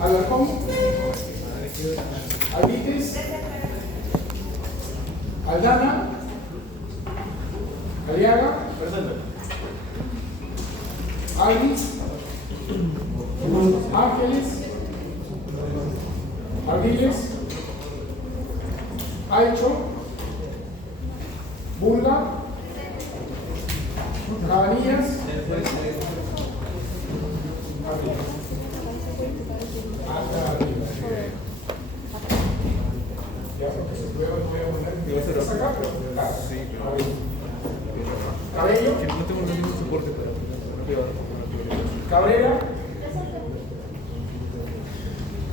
Alarcón, Alvites, Aldana, Aliaga, Alvis, Ángeles, Ardiles, Aicho, Bulga, Cabanillas, hasta arriba. Ya porque se puede voy a poner que estás acá, pero claro. Sí, Cabello. Que no tengo ningún soporte para Cabrera.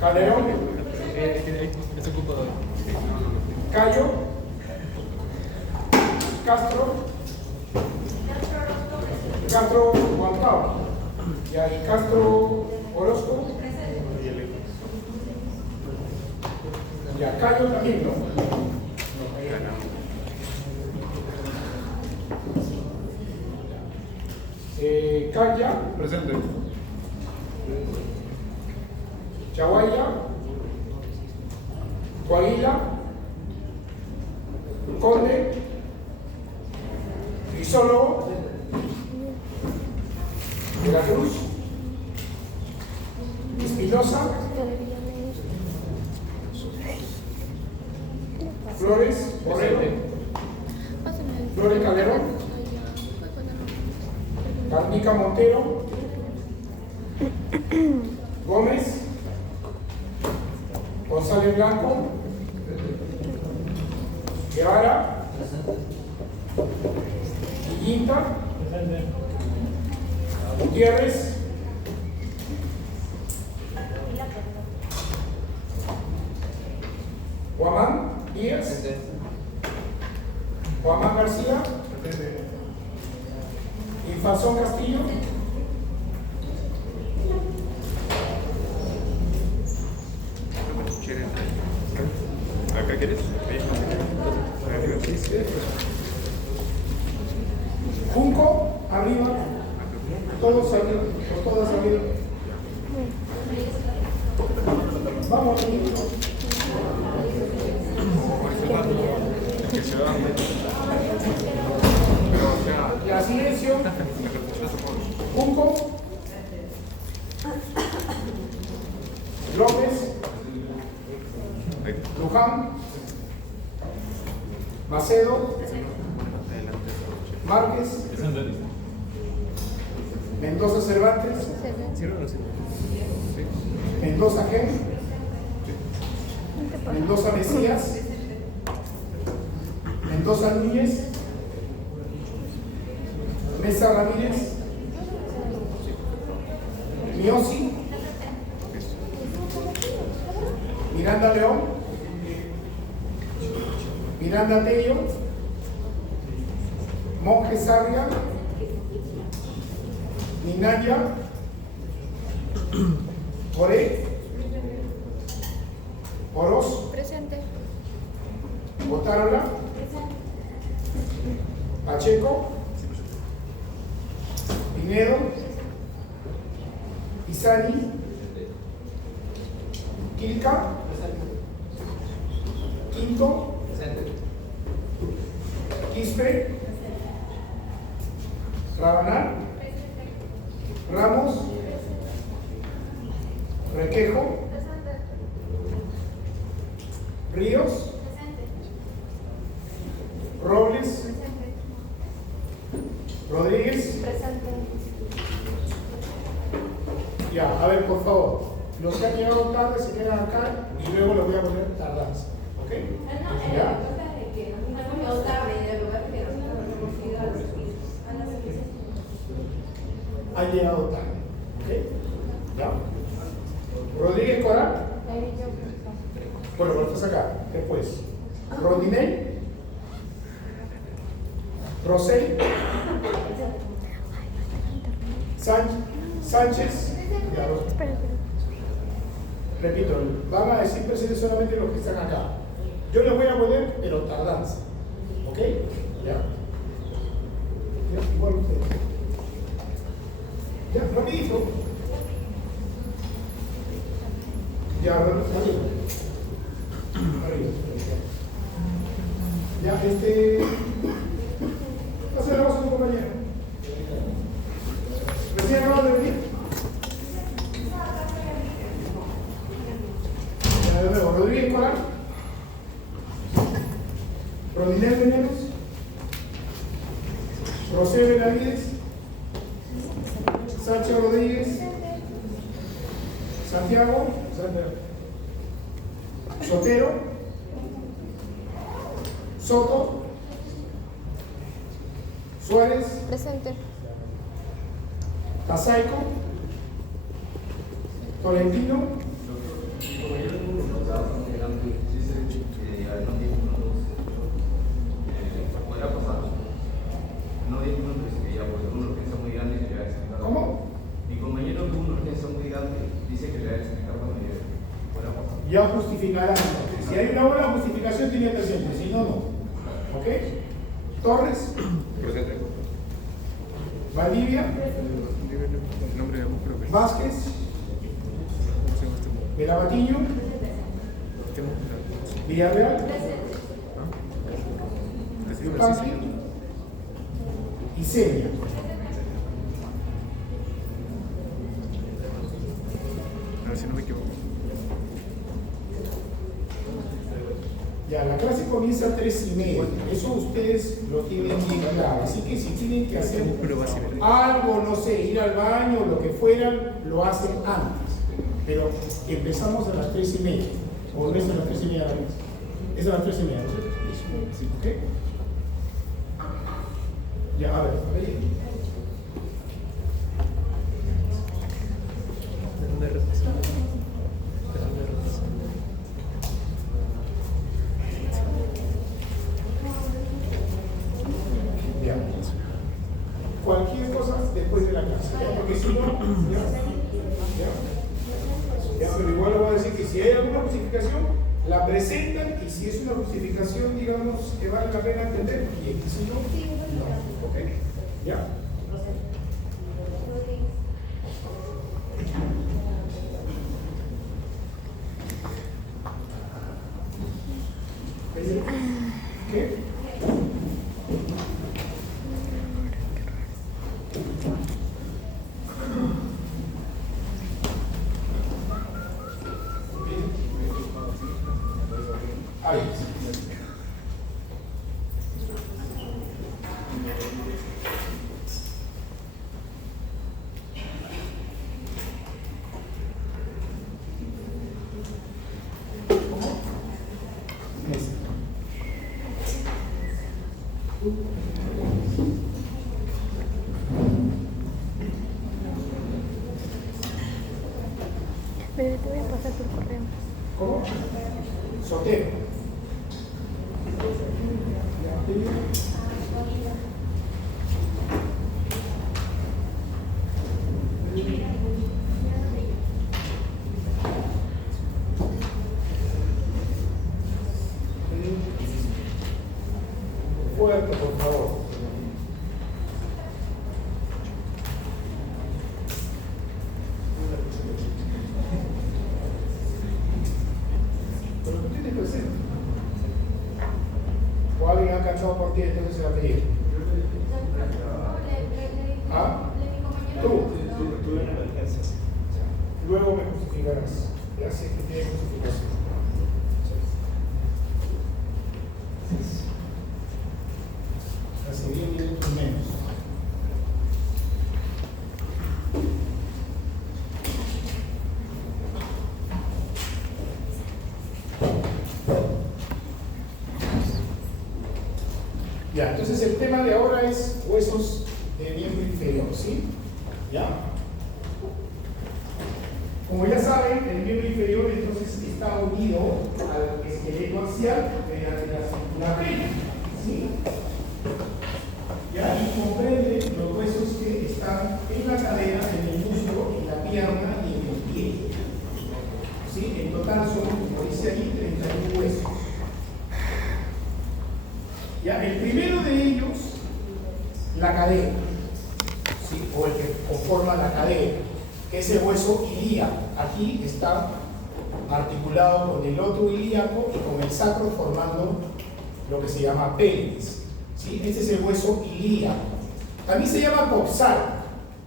Calderón. Es ocupado. Cayo. Castro. Castro Guantao. Y ahí Castro Orozco. Y a Cayo también, ¿no? Calla. Presente. Chaguaya. Coahuila. Conde. Crisólogo. De la Cruz. Espinosa. Flores. Borrero. Flores Calderón. Carnica Montero. Gómez. González Blanco. Guevara. Guillinta. Gutiérrez. Guamán Díaz. Guamán García. Infazón Castillo. ¿Acá quieres? Junco, arriba. Todos arriba. Todas arriba. Vamos. Ya, silencio. Junco. López. Luján. Macedo. Márquez. Mendoza Cervantes. Mendoza Gen. Mendoza Mesías. Mendoza Núñez. Mesa Ramírez. Miosi. Miranda León. Miranda Tello. Monje Sarria. Minaya. Coré. Oroz. Presente. Botárola. Pacheco. Pinedo. Isani. Quilca. Quinto. Quispe. Rabanal. Ramos. Requejo. Ríos. Robles. Rodríguez. Ya, a ver, por favor. Los que han llegado tarde se quedan acá y luego les voy a poner tardanza. ¿Ok? ¿Ya? Han llegado tarde. ¿Ok? ¿Ya? Rodríguez Cora. Bueno, lo estás acá. Después. Rondinel. Rosell. Sánchez. Ya, repito, van a decir presentes solamente los que están acá. Yo les voy a poner, pero tardanza. ¿Ok? Ya. Ya, igual ustedes. Ya, rapidito. Ya, arriba. Arriba. Ya, hace la voz a tu compañero. Recién acabas de venir. Ya, de nuevo, Rodríguez Coral. Rodinel Veneros. José Benavides. Sánchez Rodríguez. Santiago. Sotero. Soto. Suárez. Presente. Casaico. Tolentino. ¿Cómo? Mi compañero tuvo una urgencia muy grande, dice que le va a explicar cuando llegue. Ya justificarán. Si hay una buena justificación, tiene presente. Si no, no. ¿Ok? Torres. Presente. Valdivia. El nombre de la mujer, pero Vázquez. ¿cómo se llama este mundo? Velabatiño. Villarreal. Yupanqui. Y Seria. A ver si no me equivoco. Ya, la clase comienza a 3:30. Eso ustedes lo tienen bien claro. Así que si tienen que hacer algo, no sé, ir al baño, lo que fuera, lo hacen antes. Pero empezamos a las 3:30. O no es a las 3:30 la clase. Es a las 3:30, ¿no? Sí, ¿ok? Ya, a ver. ¿Dónde retrasar? Ya. Cualquier cosa después de la clase, ¿ya? Porque si no, ya, pero igual le voy a decir que si hay alguna justificación, la presentan y si es una justificación, digamos, que vale la pena entender, bien, y si no, no. ¿Ok? ¿Ya? ¿Qué? Ahí. ¿Cómo? Ese. Bebé, te voy a pasar por correo. ¿Cómo? Sotero. Fuerte, por favor. Pero tú tienes presente. O alguien ha cachado por ti, entonces se va a pedir. ¿Ah? Tú en emergencia. Luego me justificarás. Ya sé que tiene justificación. Hace 10 minutos menos. Ya, entonces el tema de ahora es huesos de miembro inferior, ¿sí? ¿Ya? Como ya saben, el miembro inferior entonces está unido al esqueleto axial mediante la cintura pélvica, ¿sí? Ya, y comprende los huesos que están en la cadera, en el muslo, en la pierna y en el pie. ¿Sí? En total son, como dice ahí, 31 huesos. Ya, el primero de ellos, la cadera, ¿sí? O el que conforma la cadera, que es el hueso ilíaco. Aquí está articulado con el otro ilíaco y con el sacro formando lo que se llama pelvis. ¿Sí? Este es el hueso ilíaco. También se llama coxal,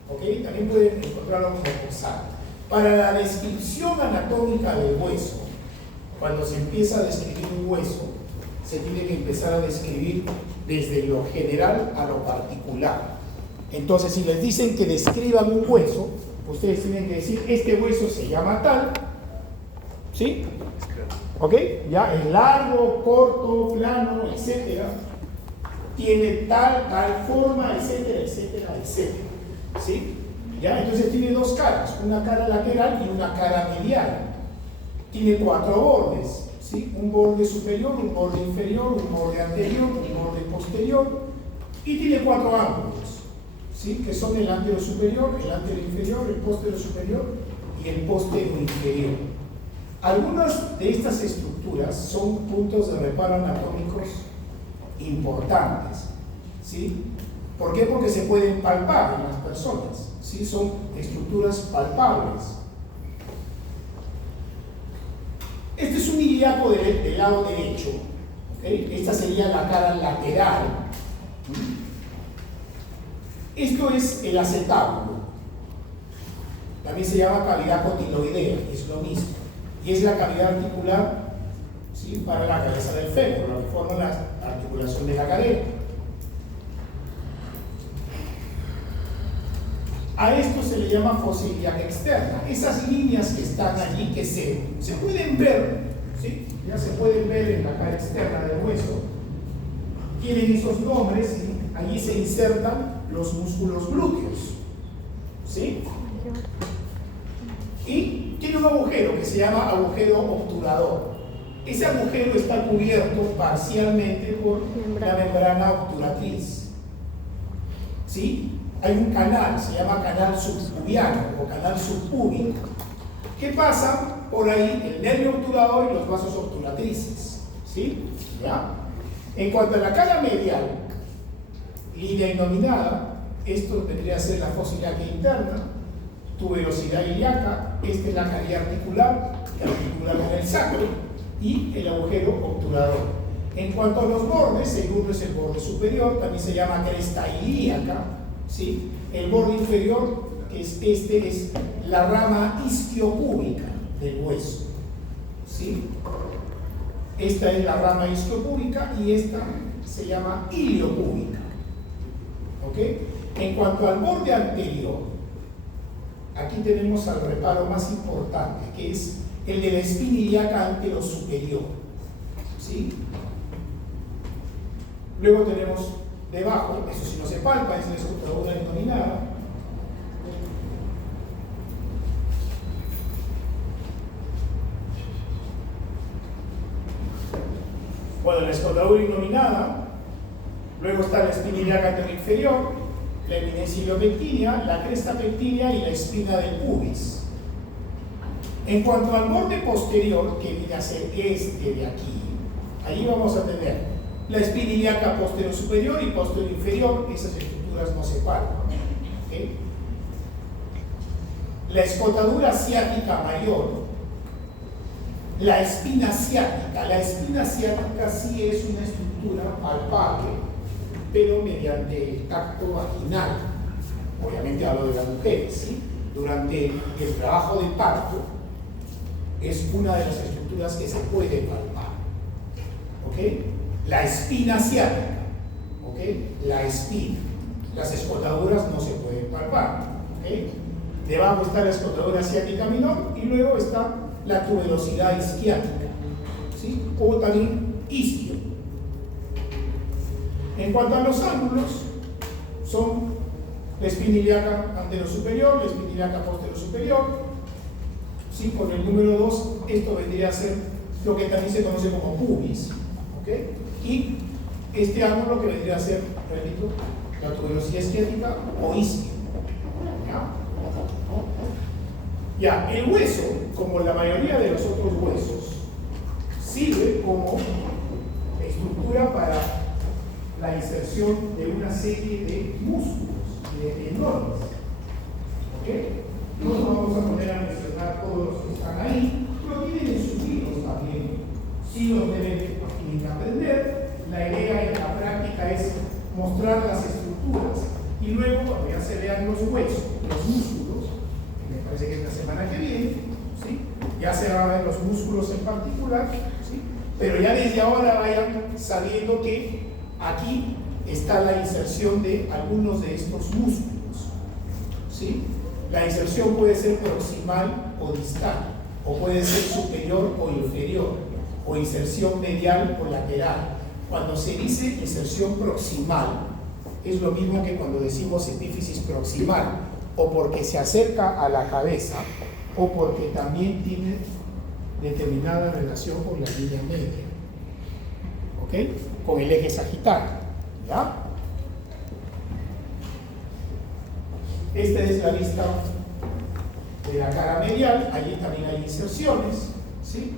¿ok? También pueden encontrarlo como coxal. Para la descripción anatómica del hueso, cuando se empieza a describir un hueso, se tiene que empezar a describir desde lo general a lo particular. Entonces, si les dicen que describan un hueso, ustedes tienen que decir, este hueso se llama tal, ¿sí? ¿Ok? Ya, es largo, corto, plano, etcétera. Tiene tal forma, etcétera, etcétera, etcétera. ¿Sí? ¿Ya? Entonces tiene dos caras, una cara lateral y una cara medial. Tiene 4 bordes, ¿sí? Un borde superior, un borde inferior, un borde anterior, un borde posterior. Y tiene 4 ángulos, ¿sí? Que son el antero superior, el antero inferior, el posterior superior y el posterior inferior. Algunas de estas estructuras son puntos de reparo anatómicos importantes, ¿sí? ¿Por qué? Porque se pueden palpar en las personas, ¿sí? Son estructuras palpables. Este es un ilíaco del lado derecho, ¿okay? Esta sería la cara lateral. Esto es el acetábulo. También se llama cavidad cotiloidea, es lo mismo. Y es la cavidad articular, ¿sí? Para la cabeza del fémur, lo que forma la articulación de la cadera. A esto se le llama fosa ilíaca externa. Esas líneas que están allí, que se pueden ver, ¿sí? Ya se pueden ver en la cara externa del hueso, tienen esos nombres y allí se insertan los músculos glúteos, ¿sí? Y tiene un agujero que se llama agujero obturador. Ese agujero está cubierto parcialmente por la membrana obturatriz, ¿sí? Hay un canal, se llama canal subpubiano o canal subpúbico, que pasa por ahí el nervio obturador y los vasos obturatrices, ¿sí? ¿Ya? En cuanto a la cara medial, línea innominada, esto vendría a ser la fosa ilíaca interna, tuberosidad ilíaca, esta es la cavidad articular, que articula con el sacro, y el agujero obturador. En cuanto a los bordes, el uno es el borde superior, también se llama cresta ilíaca, ¿sí? El borde inferior, que es la rama isquiopúbica del hueso, ¿sí? Esta es la rama isquiopúbica y esta se llama iliopúbica, ¿ok? En cuanto al borde anterior, aquí tenemos al reparo más importante, que es el de la espina ilíaca anterosuperior, ¿sí? Luego tenemos debajo, eso sí no se palpa, es la escotadura innominada. Bueno, la escotadura innominada, luego está la espina ilíaca anteroinferior, la eminencia iliopectínea, la cresta pectínea y la espina del pubis. En cuanto al borde posterior, que viene a ser este de aquí, ahí vamos a tener la espina ilíaca posterior superior y posterior inferior, esas estructuras no se palpan, ¿okay? La escotadura ciática mayor, la espina ciática sí es una estructura palpable, pero mediante el tacto vaginal. Obviamente hablo de las mujeres, ¿sí? Durante el trabajo de parto es una de las estructuras que se puede palpar, ¿ok? La espina ciática, ¿ok? La espina. Las escotaduras no se pueden palpar, ¿ok? Debajo está la escotadura ciática menor y luego está la tuberosidad isquiática, ¿sí? O también isquio. En cuanto a los ángulos, son la espina ilíaca anterosuperior, la espina ilíaca posterior-superior, ¿sí? Con el número 2, esto vendría a ser lo que también se conoce como pubis, ¿ok? Y este ángulo que vendría a ser, repito, la tuberosidad isquiática o isquio. Ya, el hueso, como la mayoría de los otros huesos, sirve como estructura para la inserción de una serie de músculos y de tendones, ¿ok? No nos vamos a poner a mencionar todos los que están ahí, pero tienen sí los tienen que aprender. La idea en la práctica es mostrar las estructuras y luego cuando ya se vean los huesos, los músculos, me parece que es la semana que viene, ¿sí? Ya se van a ver los músculos en particular, ¿sí? Pero ya desde ahora vayan sabiendo que aquí está la inserción de algunos de estos músculos, ¿sí? La inserción puede ser proximal o distal, o puede ser superior o inferior, o inserción medial o lateral. Cuando se dice inserción proximal, es lo mismo que cuando decimos epífisis proximal, o porque se acerca a la cabeza, o porque también tiene determinada relación con la línea media, ¿ok? Con el eje sagitario, ¿ya? Esta es la vista de la cara medial, allí también hay inserciones, ¿sí?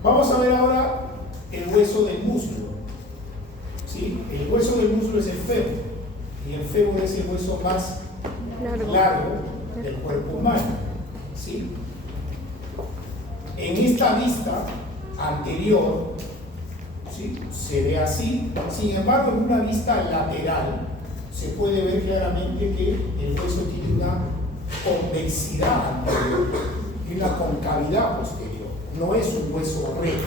Vamos a ver ahora el hueso del muslo, ¿sí? El hueso del muslo es el fémur, y el fémur es el hueso más largo del cuerpo humano, ¿sí? En esta vista anterior, ¿sí? Se ve así. Sin embargo, en una vista lateral se puede ver claramente que el hueso tiene una convexidad anterior y una concavidad posterior. No es un hueso recto,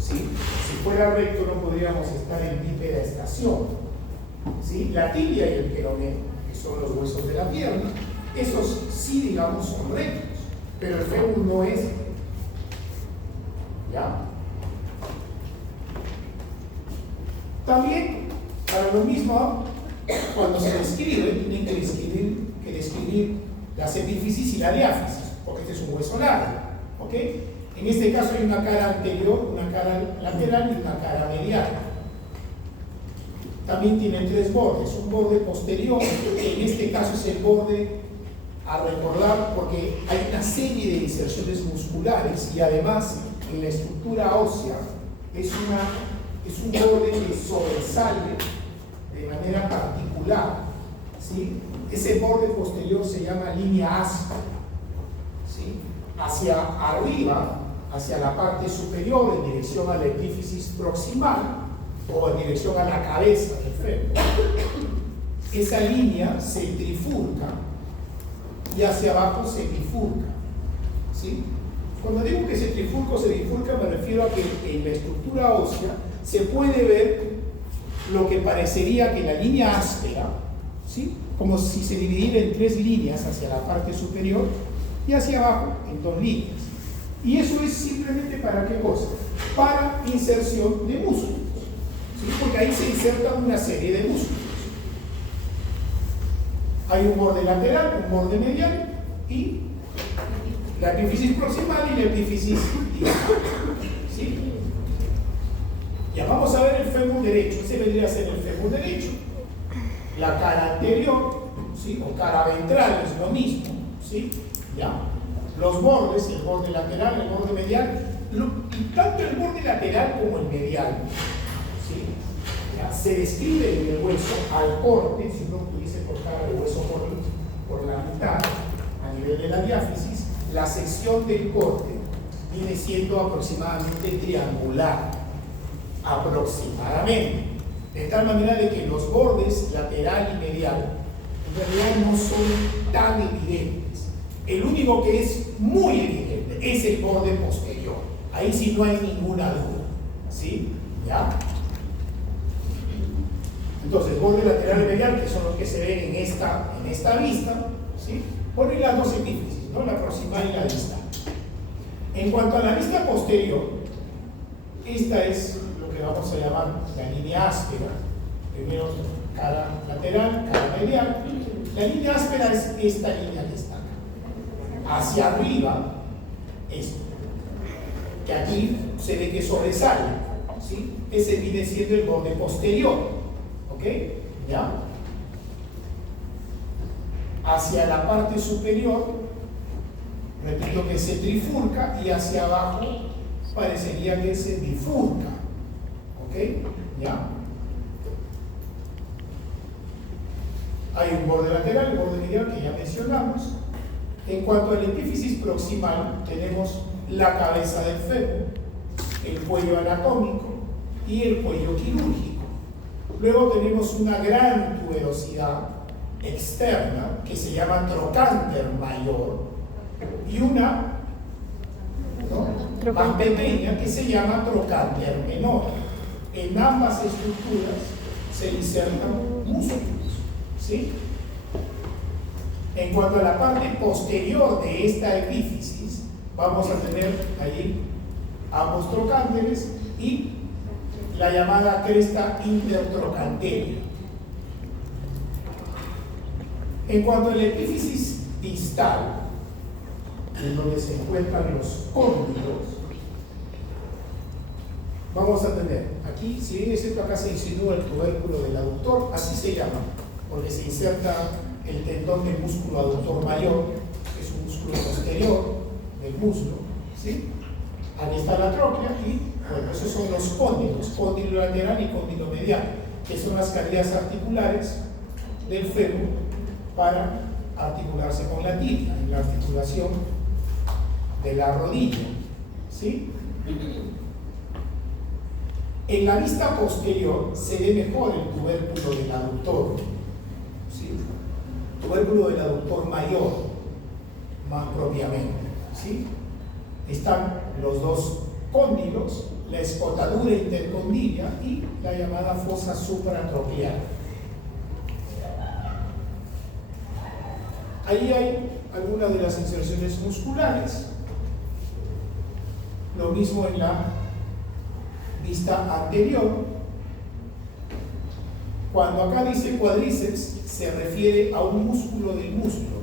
¿sí? Si fuera recto no podríamos estar en bípeda estación, ¿sí? La tibia y el peroné, que son los huesos de la pierna, esos sí, digamos, son rectos, pero el fémur no es, ¿ya? También, para lo mismo, cuando se describe, tienen que describir las epífisis y la diáfisis, porque este es un hueso largo, ¿ok? En este caso hay una cara anterior, una cara lateral y una cara medial. También tienen tres bordes, un borde posterior, que en este caso es el borde a recordar porque hay una serie de inserciones musculares y además en la estructura ósea es un borde que sobresale de manera particular, ¿sí? Ese borde posterior se llama línea áspera, ¿sí? Hacia arriba, hacia la parte superior en dirección a la epífisis proximal o en dirección a la cabeza del fémur, esa línea se trifurca y hacia abajo se bifurca, ¿sí? Cuando digo que se trifurca o se bifurca me refiero a que en la estructura ósea se puede ver lo que parecería que la línea áspera, ¿sí? Como si se dividiera en tres líneas hacia la parte superior y hacia abajo en dos líneas. Y eso es simplemente ¿para qué cosa? Para inserción de músculos, ¿sí? Porque ahí se insertan una serie de músculos. Hay un borde lateral, un borde medial y la epífisis proximal y la epífisis distal, ¿sí? Ya vamos a ver el fémur derecho. Ese vendría a ser el fémur derecho. La cara anterior, ¿sí? O cara ventral es lo mismo, ¿sí? ¿Ya? Los bordes, el borde lateral, el borde medial, y tanto el borde lateral como el medial, ¿sí? ¿Ya? Se describe en el hueso al corte, si uno pudiese cortar el hueso por la mitad, a nivel de la diáfisis, la sección del corte viene siendo aproximadamente triangular, aproximadamente, de tal manera de que los bordes lateral y medial en realidad no son tan evidentes. El único que es muy evidente es el borde posterior. Ahí sí no hay ninguna duda, ¿sí? ¿Ya? Entonces, borde lateral y medial, que son los que se ven en esta vista, ¿sí? Ponen las dos epífisis, ¿no? La proximal y la distal. En cuanto a la vista posterior, esta es lo que vamos a llamar la línea áspera. Primero cara lateral, cara medial. La línea áspera es esta línea que está acá. Hacia arriba, esto. Que aquí se ve que sobresale, ¿sí? Ese viene siendo el borde posterior, ¿ok? ¿Ya? Hacia la parte superior, repito que se trifurca y hacia abajo parecería que se bifurca, ¿ok? ¿Ya? Hay un borde lateral, el borde medial que ya mencionamos. En cuanto al epífisis proximal, tenemos la cabeza del fémur, el cuello anatómico y el cuello quirúrgico. Luego tenemos una gran tuberosidad externa que se llama trocánter mayor y una más pequeña que se llama trocánter menor. En ambas estructuras se insertan músculos, ¿sí? En cuanto a la parte posterior de esta epífisis, vamos a tener allí ambos trocánteres y la llamada cresta intertrocantera. En cuanto al epífisis distal, en donde se encuentran los cóndilos, vamos a tener aquí, si bien es cierto, acá se insinúa el tubérculo del aductor, así se llama, porque se inserta el tendón del músculo aductor mayor, que es un músculo posterior del muslo, ¿sí? Aquí está la tróclea y, bueno, esos son los cóndilos, cóndilo lateral y cóndilo medial, que son las cavidades articulares del fémur para articularse con la tibia, en la articulación de la rodilla, ¿sí? En la vista posterior se ve mejor el tubérculo del aductor, ¿sí? Tubérculo del aductor mayor, más propiamente, ¿sí? Están los dos cóndilos, la escotadura intercondilia y la llamada fosa supratroclear. Ahí hay algunas de las inserciones musculares, lo mismo en la vista anterior. Cuando acá dice cuádriceps, se refiere a un músculo del muslo,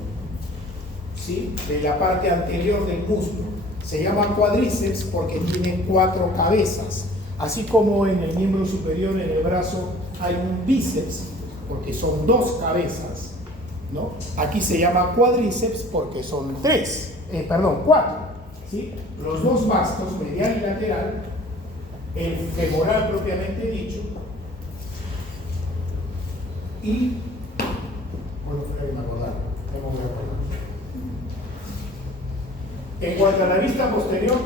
¿sí? De la parte anterior del muslo. Se llama cuádriceps porque tiene 4 cabezas, así como en el miembro superior, en el brazo, hay un bíceps, porque son 2 cabezas, ¿no? Aquí se llama cuádriceps porque son 4, ¿sí? Los 2 vastos, medial y lateral, el femoral propiamente dicho, y, bueno, fue que me acordaron, no me voy a acordar. En cuanto a la vista posterior,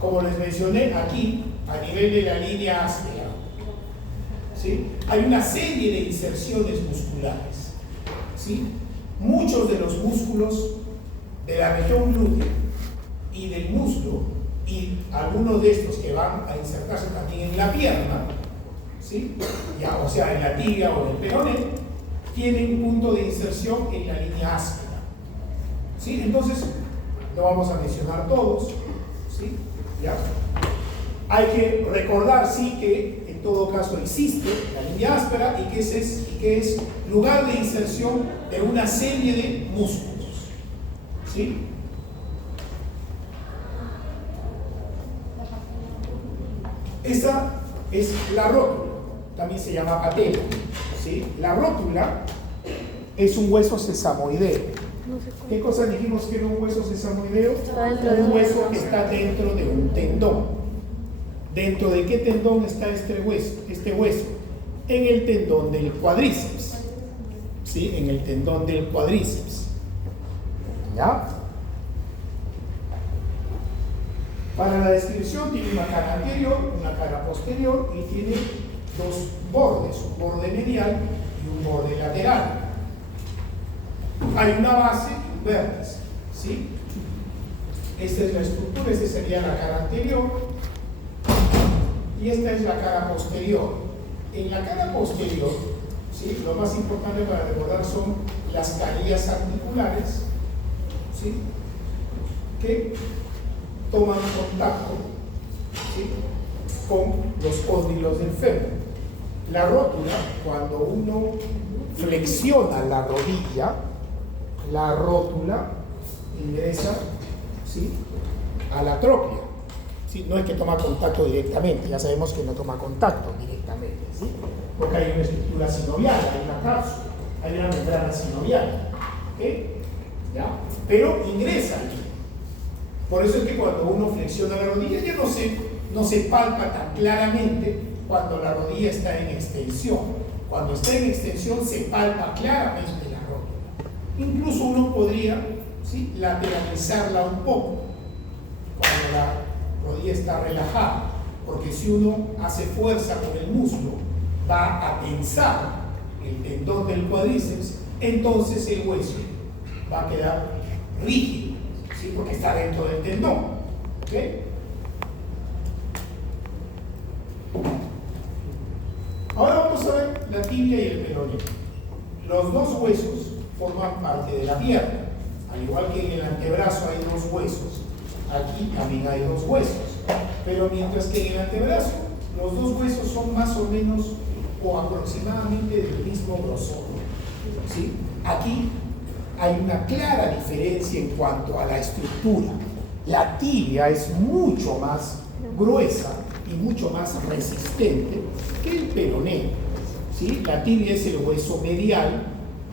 como les mencioné aquí, a nivel de la línea áspera, ¿sí? Hay una serie de inserciones musculares, ¿sí? Muchos de los músculos de la región glútea y del muslo, y algunos de estos que van a insertarse también en la pierna, ¿sí? Ya, o sea, en la tibia o en el peroné, tienen un punto de inserción en la línea áspera, ¿sí? Entonces, no vamos a mencionar todos, ¿sí? ¿Ya? Hay que recordar, sí, que en todo caso existe la línea áspera y que es lugar de inserción de una serie de músculos, ¿sí? Esta es la rótula, también se llama patela, ¿sí? La rótula es un hueso sesamoideo. ¿Qué cosa dijimos que era un hueso sesamoideo? Un hueso que está dentro de un tendón. ¿Dentro de qué tendón está este hueso? En el tendón del cuádriceps, ¿sí? En el tendón del cuádriceps, ¿ya? Para la descripción tiene una cara anterior, una cara posterior y tiene 2 bordes, un borde medial y un borde lateral. Hay una base y un vértice, ¿sí? Esta es la estructura, esta sería la cara anterior y esta es la cara posterior. En la cara posterior, ¿sí? Lo más importante para recordar son las carillas articulares, ¿sí? Que toman contacto, ¿sí? Con los cóndilos del fémur. La rótula, cuando uno flexiona la rodilla, la rótula ingresa, ¿sí? A la tróclea, ¿sí? No es que toma contacto directamente, ya sabemos que no toma contacto directamente, ¿sí? Porque hay una estructura sinovial, hay una cápsula, hay una membrana sinovial, ¿okay? ¿Ya? Pero ingresa aquí. Por eso es que cuando uno flexiona la rodilla ya no se palpa tan claramente cuando la rodilla está en extensión. Cuando está en extensión se palpa claramente la rótula. Incluso uno podría, ¿sí?, lateralizarla un poco cuando la rodilla está relajada, porque si uno hace fuerza con el muslo, va a tensar el tendón del cuádriceps, entonces el hueso va a quedar rígido, ¿sí?, porque está dentro del tendón. ¿Okay? Ahora vamos a ver la tibia y el peroné. Los dos huesos forman parte de la pierna. Al igual que en el antebrazo hay dos huesos, aquí también hay dos huesos. Pero mientras que en el antebrazo los dos huesos son más o menos o aproximadamente del mismo grosor, ¿sí?, aquí hay una clara diferencia en cuanto a la estructura. La tibia es mucho más gruesa y mucho más resistente que el peroné, ¿sí? La tibia es el hueso medial,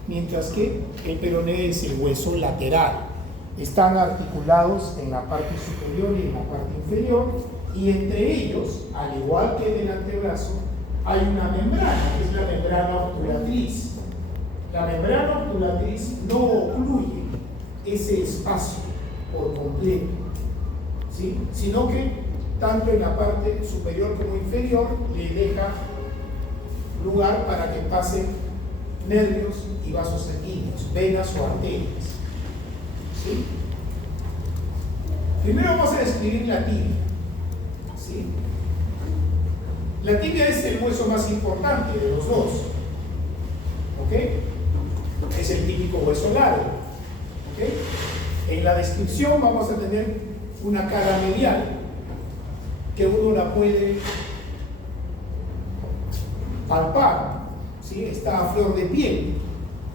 mientras que el peroné es el hueso lateral. Están articulados en la parte superior y en la parte inferior, y entre ellos, al igual que en el antebrazo, hay una membrana, que es la membrana obturatriz. La membrana obturatriz no ocluye ese espacio por completo, ¿sí?, sino que tanto en la parte superior como inferior le deja lugar para que pasen nervios y vasos sanguíneos, venas o arterias, ¿sí? Primero vamos a describir la tibia, ¿sí? La tibia es el hueso más importante de los dos, ¿ok? Es el típico hueso largo, ¿ok? En la descripción vamos a tener una cara medial que uno la puede palpar, ¿sí? Está a flor de piel,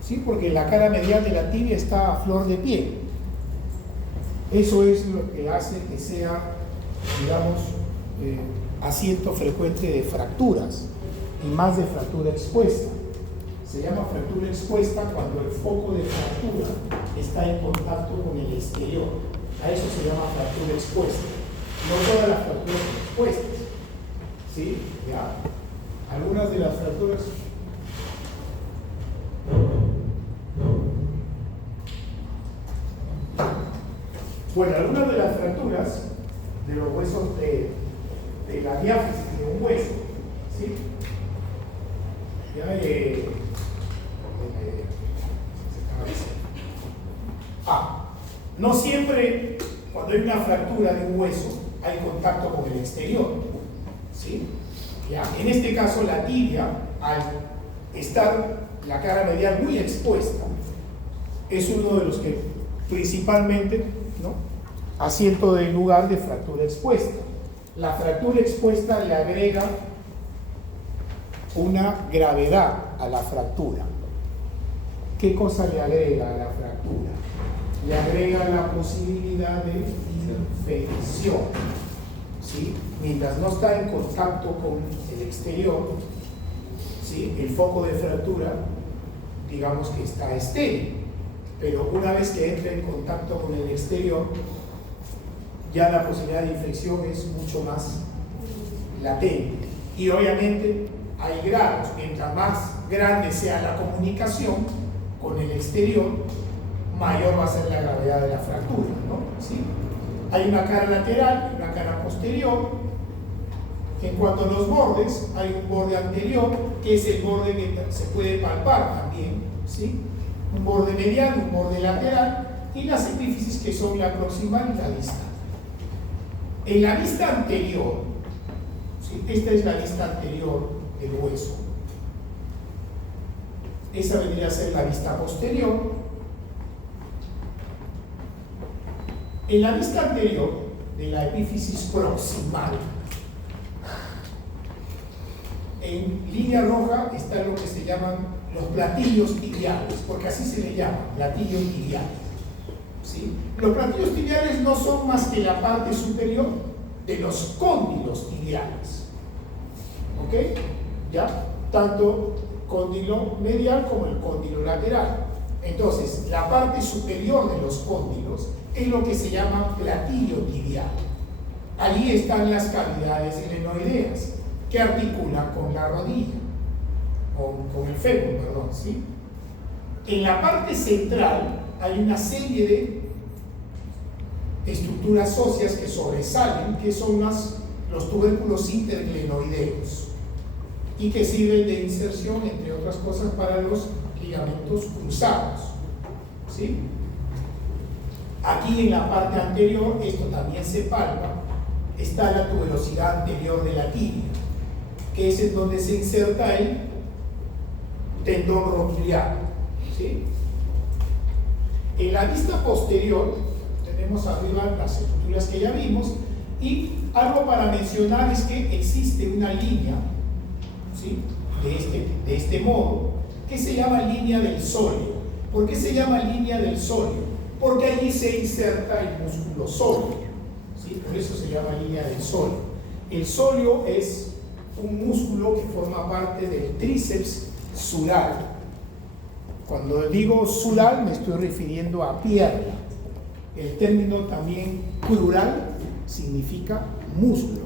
¿sí?, porque la cara medial de la tibia está a flor de piel. Eso es lo que hace que sea, digamos, asiento frecuente de fracturas y más de fractura expuesta. Se llama fractura expuesta cuando el foco de fractura está en contacto con el exterior. A eso se llama fractura expuesta. No todas las fracturas son expuestas, ¿sí? Ya. Algunas de las fracturas algunas de las fracturas de los huesos de la diáfisis de un hueso, ¿sí? No siempre cuando hay una fractura de un hueso hay contacto con el exterior, ¿sí? ¿Ya? En este caso la tibia, al estar la cara medial muy expuesta, es uno de los que principalmente, ¿no?, asiento del lugar de fractura expuesta. La fractura expuesta le agrega una gravedad a la fractura. ¿Qué cosa le agrega a la fractura? Le agrega la posibilidad de infección, ¿sí? Mientras no está en contacto con el exterior, ¿sí?, el foco de fractura, digamos que está estéril, pero una vez que entra en contacto con el exterior, ya la posibilidad de infección es mucho más latente. Y obviamente hay grados. Mientras más grande sea la comunicación con el exterior, mayor va a ser la gravedad de la fractura, ¿no? ¿Sí? Hay una cara lateral y una cara posterior. En cuanto a los bordes, hay un borde anterior, que es el borde que se puede palpar también, ¿sí? Un borde medial, un borde lateral, y las epífisis, que son la proximal y la distal. En la vista anterior, ¿sí?, esta es la vista anterior del hueso. Esa vendría a ser la vista posterior. En la vista anterior de la epífisis proximal, en línea roja está lo que se llaman los platillos tibiales, porque así se le llama, platillos tibiales, ¿sí? Los platillos tibiales no son más que la parte superior de los cóndilos tibiales, ¿ok? ¿Ya? Tanto cóndilo medial como el cóndilo lateral. Entonces, la parte superior de los cóndilos es lo que se llama platillo tibial. Allí están las cavidades glenoideas que articulan con la rodilla, con el fémur, perdón, ¿sí? En la parte central hay una serie de estructuras óseas que sobresalen, que son los tubérculos interglenoideos y que sirven de inserción, entre otras cosas, para los ligamentos cruzados, ¿sí? Aquí en la parte anterior, esto también se palpa, está la tuberosidad anterior de la tibia, que es en donde se inserta el tendón rotiliano, ¿sí? En la vista posterior tenemos arriba las estructuras que ya vimos, y algo para mencionar es que existe una línea, ¿sí?, de este modo, que se llama línea del sóleo. ¿Por qué se llama línea del sóleo? Porque allí se inserta el músculo sóleo, ¿sí? Por eso se llama línea del sóleo. El sóleo es un músculo que forma parte del tríceps sural. Cuando digo sural me estoy refiriendo a pierna. El término también crural significa muslo,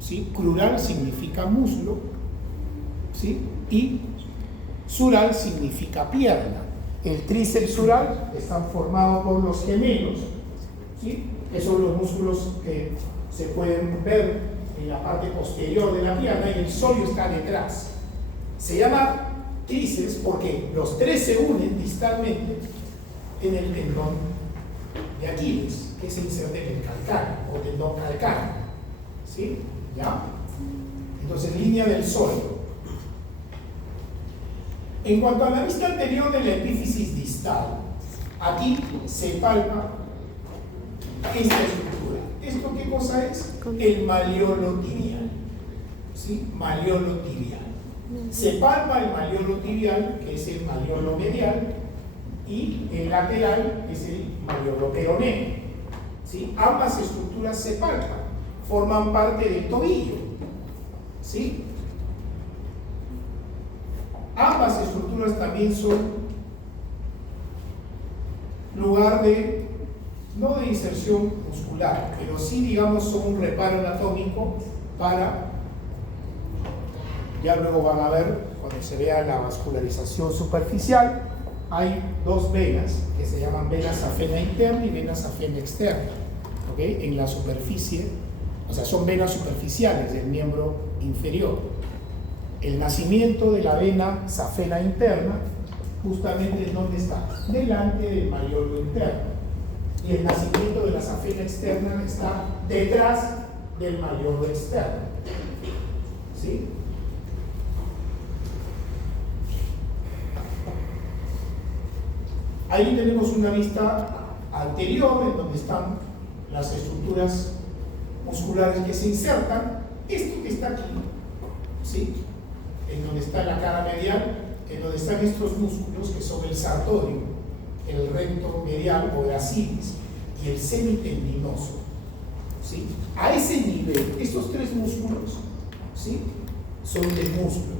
¿sí? Crural significa muslo, ¿sí? Y sural significa pierna. El tríceps sural está formado por los gemelos, ¿sí?, que son los músculos que se pueden ver en la parte posterior de la pierna, y el sóleo está detrás. Se llama tríceps porque los tres se unen distalmente en el tendón de Aquiles, que se inserta en el calcáneo o tendón calcáneo, ¿sí? ¿Ya? Entonces, línea del sóleo. En cuanto a la vista anterior de la epífisis distal, aquí se palpa esta estructura. ¿Esto qué cosa es? El maleolo tibial, ¿sí? Maleolo tibial. Se palpa el maleolo tibial, que es el maleolo medial, y el lateral es el maleolo peroneo, ¿sí? Ambas estructuras se palpan, forman parte del tobillo, ¿sí? Ambas estructuras también son lugar de, no de inserción muscular, pero sí, digamos, son un reparo anatómico para, ya luego van a ver cuando se vea la vascularización superficial, hay dos venas que se llaman vena safena interna y vena safena externa, ¿ok? En la superficie, o sea, son venas superficiales del miembro inferior. El nacimiento de la vena safena interna justamente es donde está, delante del maleolo interno, y el nacimiento de la safena externa está detrás del maleolo externo, ¿sí? Ahí tenemos una vista anterior en donde están las estructuras musculares que se insertan. Esto que está aquí, ¿sí?, en donde está la cara medial, en donde están estos músculos que son el sartorio, el recto medial o gracilis y el semitendinoso, ¿sí? A ese nivel, estos tres músculos, ¿sí?, son del músculo.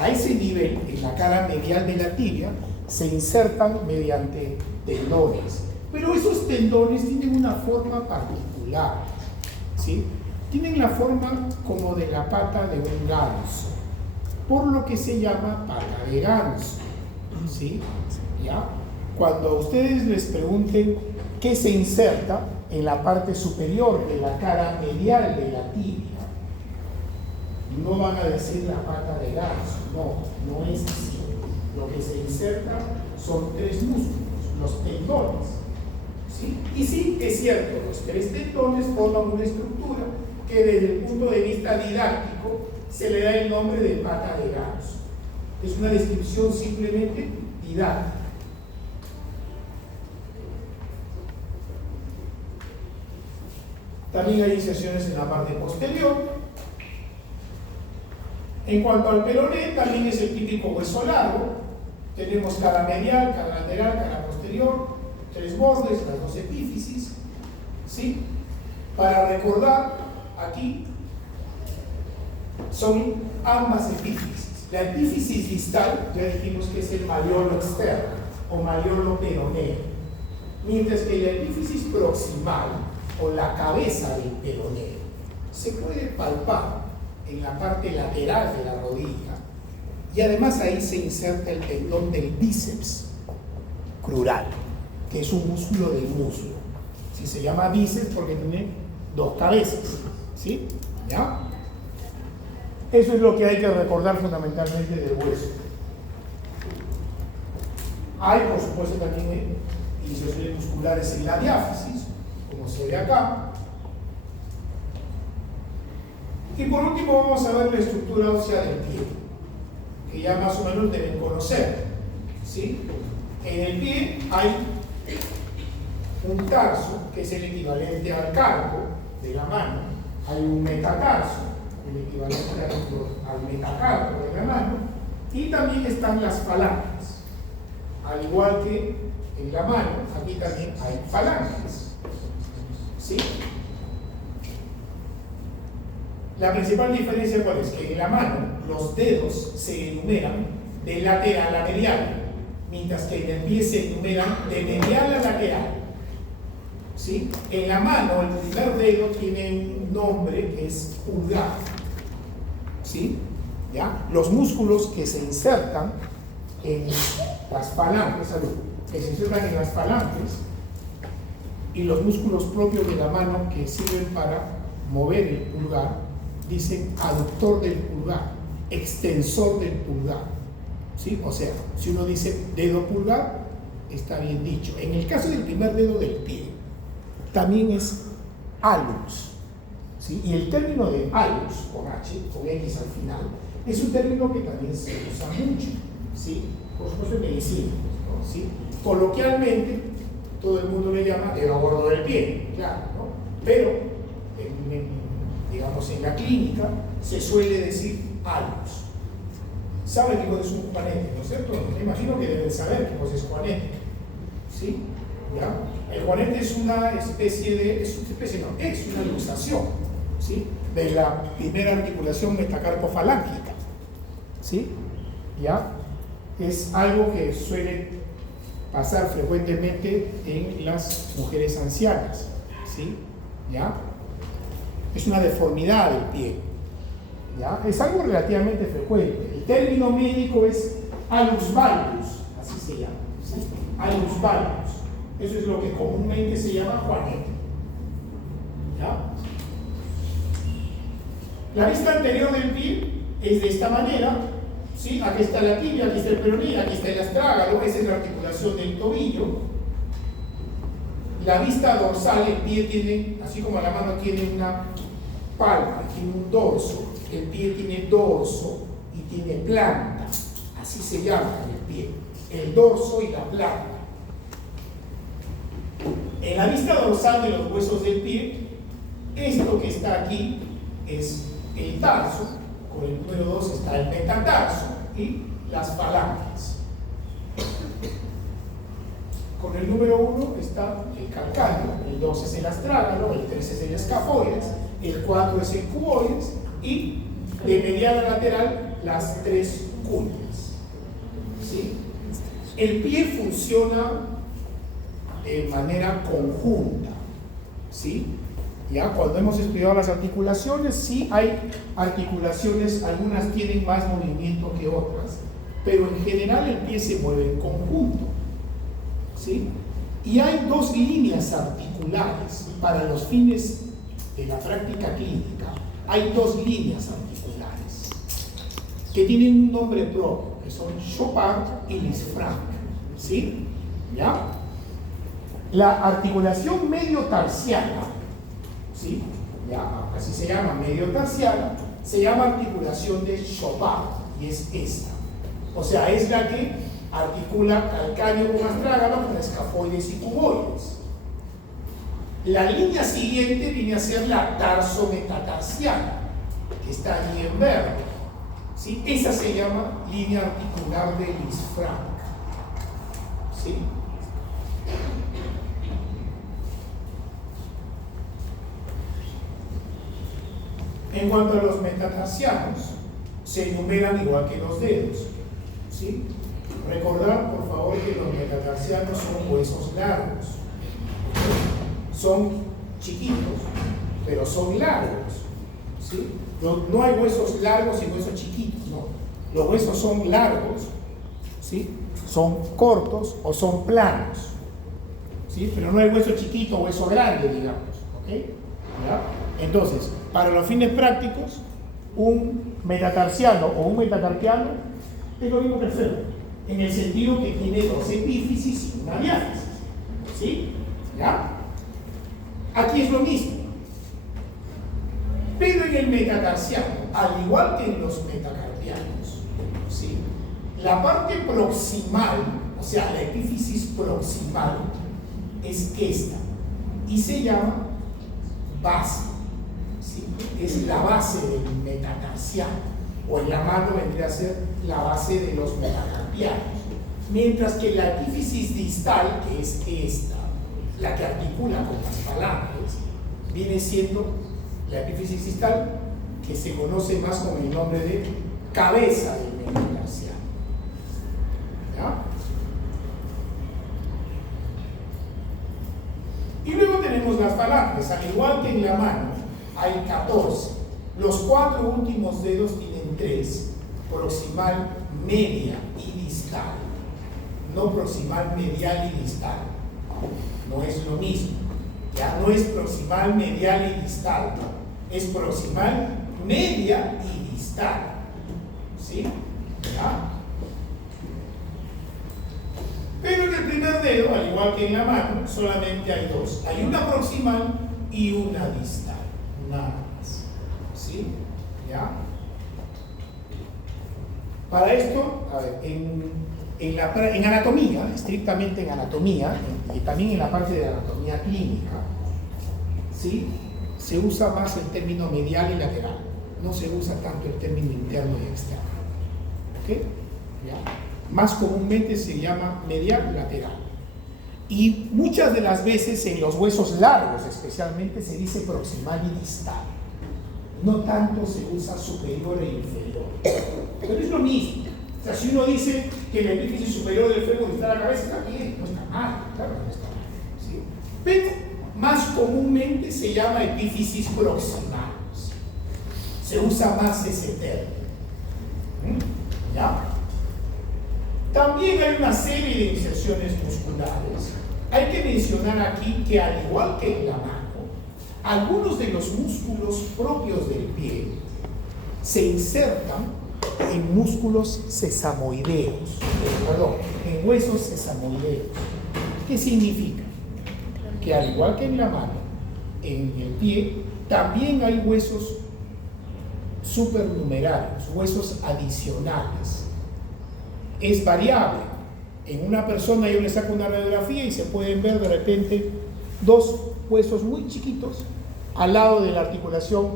A ese nivel, en la cara medial de la tibia, se insertan mediante tendones, pero esos tendones tienen una forma particular, ¿sí? Tienen la forma como de la pata de un ganso, por lo que se llama pata de ganso, ¿sí? ¿Ya? Cuando ustedes les pregunten qué se inserta en la parte superior de la cara medial de la tibia, no van a decir la pata de ganso, no es así. Lo que se inserta son tres músculos, los tendones, ¿sí? Y sí, es cierto, los tres tendones forman una estructura que desde el punto de vista didáctico se le da el nombre de pata de ganso. Es una descripción simplemente didáctica. También hay inserciones en la parte posterior. En cuanto al peroné, también es el típico hueso largo. Tenemos cara medial, cara lateral, cara posterior, tres bordes, las dos epífisis, ¿sí? Para recordar, aquí son ambas epífisis. La epífisis distal, ya dijimos que es el maleolo externo o maleolo peroneo, mientras que la epífisis proximal o la cabeza del peroneo se puede palpar en la parte lateral de la rodilla Y además ahí se inserta el tendón del bíceps crural, que es un músculo del muslo. ¿Sí? Se llama bíceps porque tiene dos cabezas. ¿Sí? ¿Ya? Eso es lo que hay que recordar fundamentalmente del hueso. Hay, por supuesto, también iniciaciones musculares en la diáfisis, como se ve acá. Y por último vamos a ver la estructura ósea del pie, que ya más o menos deben conocer. ¿Sí? En el pie hay un tarso, que es el equivalente al carpo de la mano. Hay un metatarso, el equivalente al metacarpo de la mano. Y también están las falanges. Al igual que en la mano, aquí también hay falanges. ¿Sí? La principal diferencia, ¿cuál es? Que en la mano los dedos se enumeran de lateral a medial, mientras que en el pie se enumeran de medial a lateral. ¿Sí? En la mano el primer dedo tiene un nombre que es pulgar. ¿Sí? ¿Ya? Los músculos que se insertan en las falanges, que se insertan en las falanges, y los músculos propios de la mano que sirven para mover el pulgar, dicen aductor del pulgar, extensor del pulgar. ¿Sí? O sea, si uno dice dedo pulgar, está bien dicho. En el caso del primer dedo del pie, también es hallux. ¿Sí? Y el término de hallux, con H, con X al final, es un término que también se usa mucho. ¿Sí? Por supuesto en medicina, ¿no? ¿Sí? Coloquialmente, todo el mundo le llama dedo gordo del pie, claro, ¿no? Pero digamos, en la clínica se suele decir hallux. ¿Saben qué cosa es un juanete, no es cierto? Me imagino que deben saber qué cosa es juanete. ¿Sí? ¿Ya? El juanete es una especie de, es una luxación, ¿sí? De la primera articulación metacarpofalángica. ¿Sí? ¿Ya? Es algo que suele pasar frecuentemente en las mujeres ancianas. ¿Sí? ¿Ya? Es una deformidad del pie. ¿Ya? Es algo relativamente frecuente. El término médico es hallux valgus, así se llama. ¿Sí? Hallux valgus. Eso es lo que comúnmente se llama juanete. ¿Ya? La vista anterior del pie es de esta manera. ¿Sí? Aquí está la tibia, aquí está el peroné, aquí está el astrágalo, esa es la articulación del tobillo. La vista dorsal, el pie tiene, así como la mano tiene una palma, tiene un dorso, el pie tiene dorso y tiene planta, así se llama el pie, el dorso y la planta. En la vista dorsal de los huesos del pie, esto que está aquí es el tarso, con el número 2 está el metatarso y las falanges. Con el número 1 está el calcáneo, el 2 es el astrágalo, el 3 es el escafoides, el 4 es el cuboides y de medial a lateral las 3 cuñas. ¿Sí? El pie funciona de manera conjunta. ¿Sí? Ya cuando hemos estudiado las articulaciones, sí hay articulaciones, algunas tienen más movimiento que otras, pero en general el pie se mueve en conjunto. ¿Sí? Y hay dos líneas articulares para los fines de la práctica clínica. Hay dos líneas articulares que tienen un nombre propio, que son Chopard y Lisfranc. ¿Sí? ¿Ya? La articulación mediotarsiana, ¿sí? Ya, así se llama, mediotarsiana, se llama articulación de Chopard y es esta. O sea, es la que articula calcáneo con astrágalo con escafoides y cuboides. La línea siguiente viene a ser la tarsometatarsiana, que está allí en verde. ¿Sí? Esa se llama línea articular de Lisfranc. ¿Sí? En cuanto a los metatarsianos, se enumeran igual que los dedos. ¿Sí? Recordar, por favor, que los metatarsianos son huesos largos. Son chiquitos, pero son largos. ¿Sí? No hay huesos largos y huesos chiquitos, no. los huesos son largos, ¿sí? Son cortos o son planos, ¿sí? Pero no hay hueso chiquito o hueso grande, digamos, ¿ok? ¿Ya? Entonces, para los fines prácticos, un metatarsiano o un metacarpiano es lo mismo que el fémur, en el sentido que tiene dos epífisis y una diáfisis, ¿sí? ¿Ya? Aquí es lo mismo. Pero en el metatarsiano, al igual que en los metacarpianos, ¿sí? La parte proximal, o sea, la epífisis proximal, es esta y se llama base, ¿sí? Es la base del metatarsiano, o en la mano vendría a ser la base de los metacarpianos, mientras que la epífisis distal, que es esta, la que articula con las falanges, viene siendo la epífisis distal, que se conoce más con el nombre de cabeza del metatarsiano. ¿Ya? Y luego tenemos las falanges. Al igual que en la mano hay 14, los 4 últimos dedos tienen 3, proximal, media y distal, no proximal, medial y distal, no es lo mismo. Ya no es proximal, medial y distal, es proximal, media y distal, ¿sí? ¿Ya? Pero en el primer dedo, al igual que en la mano, solamente hay 2. Hay una proximal y una distal, nada más, ¿sí? ¿Ya? Para esto, a ver, en anatomía, estrictamente en anatomía, y también en la parte de anatomía clínica, ¿sí? Se usa más el término medial y lateral, no se usa tanto el término interno y externo, ¿ok? ¿Ya? Más comúnmente se llama medial lateral, y muchas de las veces en los huesos largos especialmente se dice proximal y distal, no tanto se usa superior e inferior, pero es lo mismo. O sea, si uno dice que la epífisis superior del fémur está en la cabeza, está bien, no está mal, claro que no está mal, ¿sí? Pero más comúnmente se llama epífisis proximal, ¿sí? Se usa más ese término, ¿ya? También hay una serie de inserciones musculares. Hay que mencionar aquí que, al igual que en la mano, algunos de los músculos propios del pie se insertan en músculos sesamoideos, en huesos sesamoideos. ¿Qué significa? Que al igual que en la mano, en el pie también hay huesos supernumerarios, huesos adicionales. Es variable. En una persona yo le saco una radiografía y se pueden ver de repente 2 huesos muy chiquitos al lado de la articulación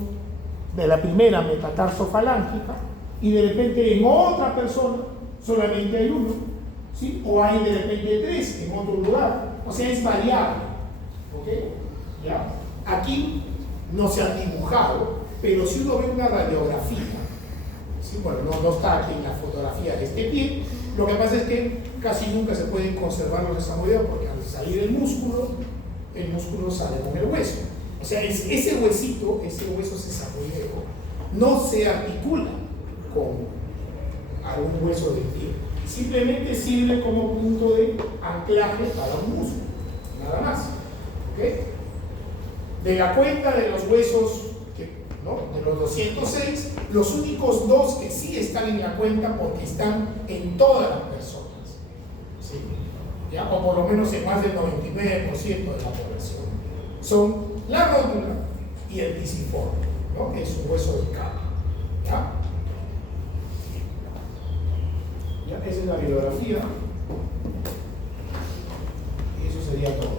de la primera metatarsofalángica, y de repente en otra persona solamente hay 1, ¿sí? O hay de repente 3 en otro lugar. O sea, es variable, ¿ok? ¿Ya? Aquí no se ha dibujado, pero si uno ve una radiografía, ¿sí? Bueno, no está aquí en la fotografía de este pie. Lo que pasa es que casi nunca se pueden conservar los sesamoideos, porque al salir el músculo sale con el hueso. O sea, ese huesito, ese hueso sesamoideo, no se articula con algún hueso del pie. Simplemente sirve como punto de anclaje para un músculo, nada más. ¿Okay? De la cuenta de los huesos, de los 206, los únicos 2 que sí están en la cuenta, porque están en todas las personas, ¿sí? ¿Ya? O por lo menos en más del 99% de la población, son la rótula y el pisiforme, ¿no? Que es un hueso de capa. ¿Ya? ¿Ya? Esa es la bibliografía, y eso sería todo.